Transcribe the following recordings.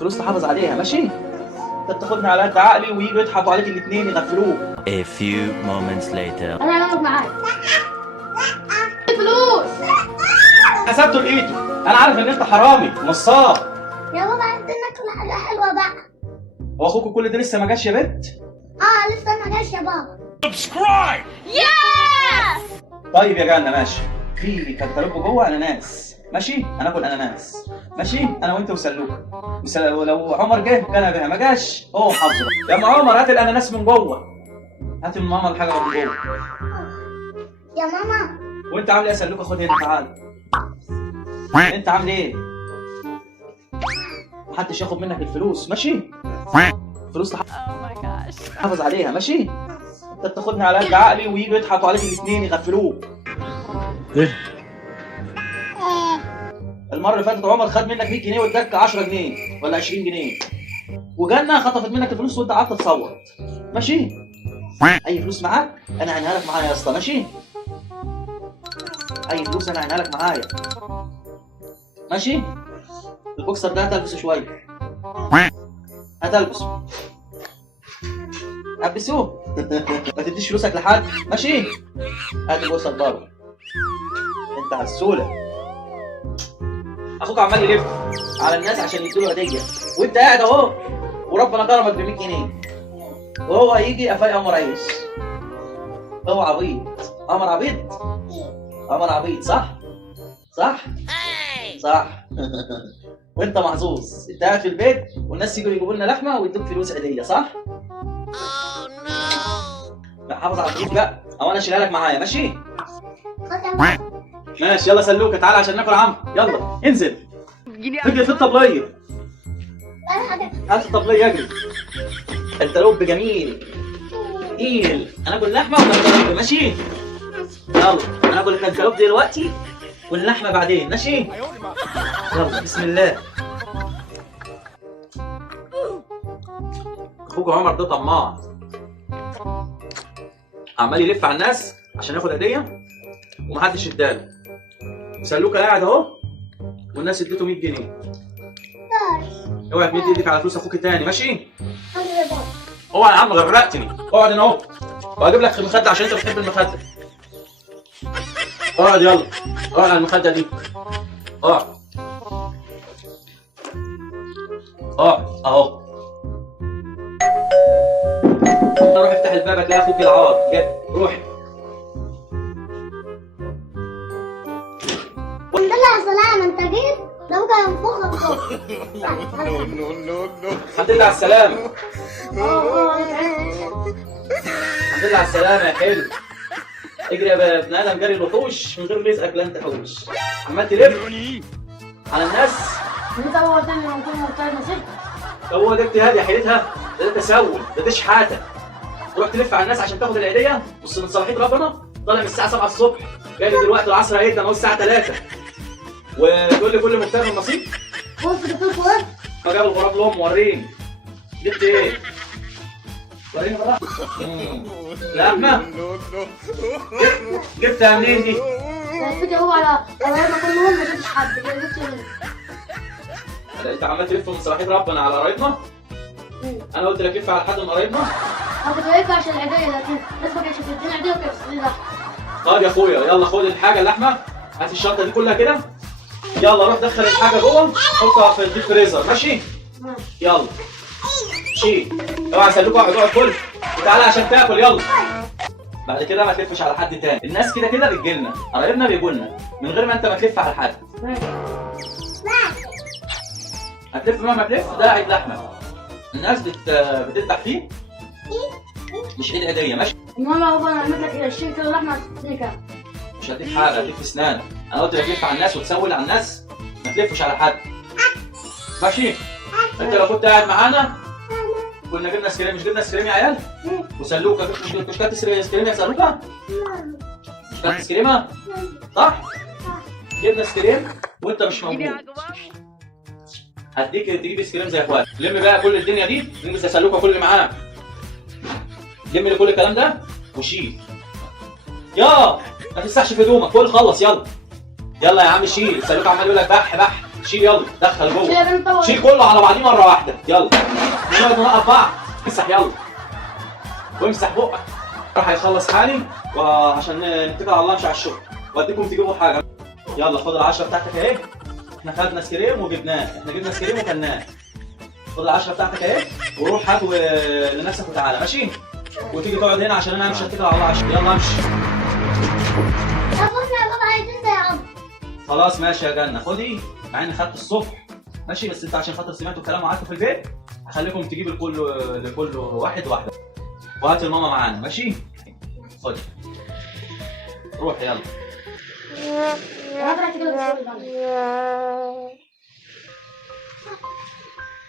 فلوس تحافظ عليها ماشي؟ انت بتاخدني على قد عقلي وييجوا يضحكوا عليك الاثنين يغفلوك. A few moments later. انا هقعد معاك. الفلوس حسبته لقيته. انا عارف ان انت حرامي نصاب. يا بابا عايزين ناكل حاجة حلوة بقى. هو اخوك كل ده لسه ما جاش يا بنت؟ لسه ما جاش يا بابا. طيب يا جنة ماشي. في كنتالوب جوه اناناس ماشي؟ هناكل اناناس ماشي؟ انا وانت وسلوكه. ولو عمر جه كان بها، ما جاش هو حافظه. يا ام عمر هات الاناناس من جوه. هات من ماما الحاجه من جوه. يا ماما وانت عامل ايه يا سلوكه؟ خد هنا تعال. انت عامل ايه؟ محدش ياخد منك الفلوس ماشي؟ فلوس تحافظ عليها ماشي؟ انت بتاخدني على قد عقلي وييجوا يضحكوا عليك الاثنين يغفلوك. ايه؟ المره اللي فاتت عمر خد منك 100 جنيه واداك 10 جنيه ولا 20 جنيه. وجنة خطفت منك الفلوس وانت قعدت تصوت ماشي؟ اي فلوس معاك انا هعينها لك معايا يا اسطى ماشي؟ اي فلوس انا هعينها لك معايا ماشي؟ البوكسر ده هتلبسه شويه. هتلبسه. لبسوه. ما تديش فلوسك لحد ماشي؟ هات البوكسر بره. انت عسوله. اخوك عمال يلف على الناس عشان يديله هديه وانت قاعد اهو وربنا كرمك ب 100 جنيه وهو هيجي قفاي قمر عيش. هو عبيط. قمر عبيط. قمر عبيط صح؟ صح؟ صح. وانت محظوظ. انت قاعد في البيت والناس يجوا يجيبوا لنا لحمه ويدوك فلوس هديه صح؟ لا حافظ على الفلوس بقى او انا اشيلها لك معايا ماشي؟ خد يا ماما. ماشي يلا سلوكه تعالى عشان ناكل عم. يلا انزل. اجري في الطبليه. انا حاجة. هات الطبليه اجري. كنتالوب جميل. تقيل. هناكل لحمه وكنتالوب ماشي؟ يلا هناكل الكنتالوب دلوقتي واللحمه بعدين ماشي؟ يلا بسم الله. اخوك عمر ده طماع. عمال يلف على الناس عشان ياخد هديه ومحدش اداله. سلوكه قاعد اهو والناس اديته 100 جنيه. اوعى تمد ايدك على فلوس اخوك التاني ماشي؟ خد يا بابا. اوعى يا عم غرقتني. اقعد هنا اهو وهجيب لك مخده عشان انت بتحب المخده. اقعد يلا. اقعد على المخده دي. اقعد. اقعد اهو. روح افتح الباب هتلاقي اخوك العار جد. روح. الحمد لله على السلامة. انت جيت؟ ده ممكن ينفخك فوق. الحمد لله على السلامه. تعبت. الحمد لله على السلامه يا حلو. اجري يا ابن ادم جري الوحوش من غير رزقك لن تحوش. عمال تلف على الناس. انت هو تاني لو كنا مختار نصيب. هو ده اجتهاد يا حيلتها؟ ده تسول. ده شحاته. تروح تلف على الناس عشان تاخد العيديه. بص من صلاحيه ربنا طالع من الساعه 7 الصبح جاي لي دلوقتي العصر هيدا اهو الساعه 3 وتقول لي كل مختار من نصيب. بص جبت لكم ايه؟ ما جاب الغراب لهم وريني. جبت ايه؟ وريني بقى. لحمه. جبتها منين دي؟ لفيت هو على قرايبنا كلهم ما جبتش حد. جبت منه. انت عمال تلف من صلاحيه ربنا على قرايبنا؟ انا قلت لك لف على حد من قرايبنا؟ انا كنت واقف عشان العيدية لكن الناس ما كانتش بتديني عيدية وكانت بتديني لحمة. طيب يا اخويا يلا خد الحاجه اللحمه. هات الشنطه دي كلها كده. يلا روح دخل الحاجه جوه حطها في الديب فريزر ماشي؟ يلا شيل. اوعى سلوك واحد اقعد كل وتعالى عشان تاكل يلا. بعد كده ما تلفش على حد تاني. الناس كده كده بتجيلنا قرايبنا بيجولنا من غير ما انت ما تلف على حد. هتلف مهما تلف ده عيد لحمه. الناس بتذبح فيه مش عيد هديه ماشي؟ المهم يا بابا انا عملت لك 20 كيلو لحمة هتديني كام؟ مش هديك حاجه هديك في اسنانك. انا قلت لك تلف على الناس وتسول على الناس ما تلفش على حد ماشي؟ انت لو كنت قاعد معانا كنا جبنا سكريم. مش جبنا سكريم يا عيال؟ وسلوكه مش كانت سكريم يا سلوكه؟ مش كانت سكريمه؟ صح؟ جبنا سكريم وانت مش موجود. هديك تجيب سكريم زي اخواتك. لم بقى كل الدنيا دي. لم زي سلوكه كل اللي معاك. لم لي كل الكلام ده وشيل. ما تمسحش في هدومك. كل خلص يلا. يلا يا عم شيل. سلوك عمال يقول لك بح بح. شيل يلا دخل شيل يا جوه. بنت طول. شيل كله على بعضيه مره واحده يلا. نقعد نوقف بعض. امسح يلا. وامسح بقك. راح هيخلص حالي وعشان نتكل على الله امشي على الشغل واديكم تجيبوا حاجه. يلا خد ال10 بتاعتك اهي. احنا خدنا سكريم وجبناه، احنا جبنا سكريم وكلناه. خد ال10 بتاعتك اهي وروح هات لنفسك وتعالى ماشي؟ وتيجي تقعد هنا عشان انا امشي اتكل على الله عشان يلا امشي. أخونا يا بابا عايز أنت يا عم. خلاص ماشي يا جنة خدي مع اني خدت الصبح ماشي، بس انت عشان خاطر سمعتوا الكلام وقعدتوا في البيت هخليكم تجيبوا لكل واحد واحده وهات الماما معانا ماشي؟ خدي روح يلا. يا رب راح تجيب لك الصورة دي.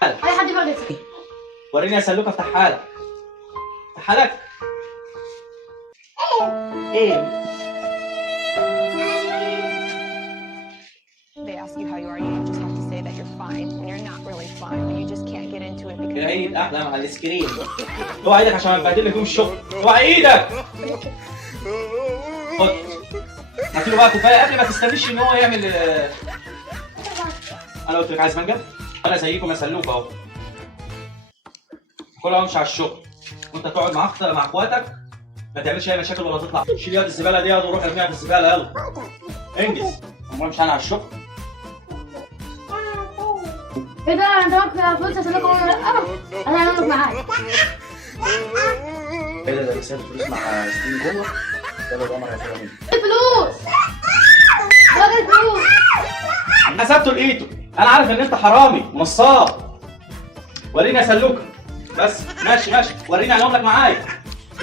اي حد يبغى يكسب. وريني يا سلوكه افتحها لك. افتحها لك. ايه؟ They ask you how you are, you just have to say that you're fine when you're not really fine, but you just can't get into it because العيد احلى مع السكرين. اوعى ايدك عشان ابهدل لك يوم الشغل. اوعى ايدك. خد. هات له بقى كوبايه قبل ما تستنيش ان هو يعمل. انا قلت لك عايز مانجا؟ انا زيكم يا سلوك اهو. كلها وامشي على الشغل. وانت تقعد مع اخواتك ما تعملش اي مشاكل ولا تطلع. شيل يد الزباله دي وروح ارميها في الزباله يلا. انجز. امال مش انا على الشغل. ايه ده انت معاك فلوس عشان اكل ولا لا؟ انا هعمل لك معاك. ايه ده رسالة فلوس مع ستين جوه؟ يلا يا قمر هياخدها مني. الفلوس. راجل فلوس. حسبته لقيته. انا عارف ان انت حرامي ونصاب. وريني يا سلوكه. بس ماشي ماشي وريني هنقوم لك معايا.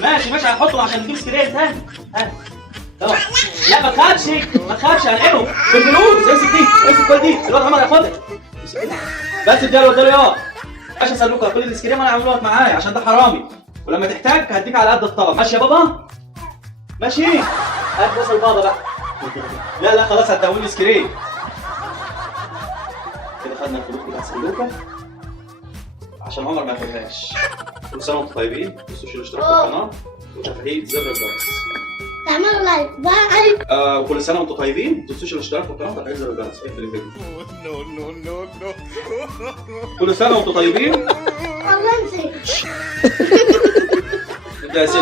ماشي ماشي هنحطهم عشان نجيب سكرين تاني. ها يلا. لا ما تخافش ما تخافش هنقلهم بالفلوس. امسك دي امسك كل دي الواد عمر هياخدها. بس اديها له يا ماشي يا سلوكه كل السكريم انا هعمله لك معايا عشان ده حرامي ولما تحتاج هديك على قد الطلب ماشي يا بابا؟ ماشي؟ هات وصل بابا بقى. لا لا خلاص هتدوني لي سكريم. كده خدنا الفلوس بتاع سلوكه عشان عمر ما ياخدهاش. كل سنه وانتم طيبين، ما تنسوش الاشتراك في القناه وتفعيل زر الجرس. تعملوا لايك باي. وكل سنه وانتم طيبين، ما تنسوش الاشتراك في القناه وتفعيل زر الجرس. اقفل الفيديو. كل سنه وانتم طيبين. الله نسيت. انت يا ست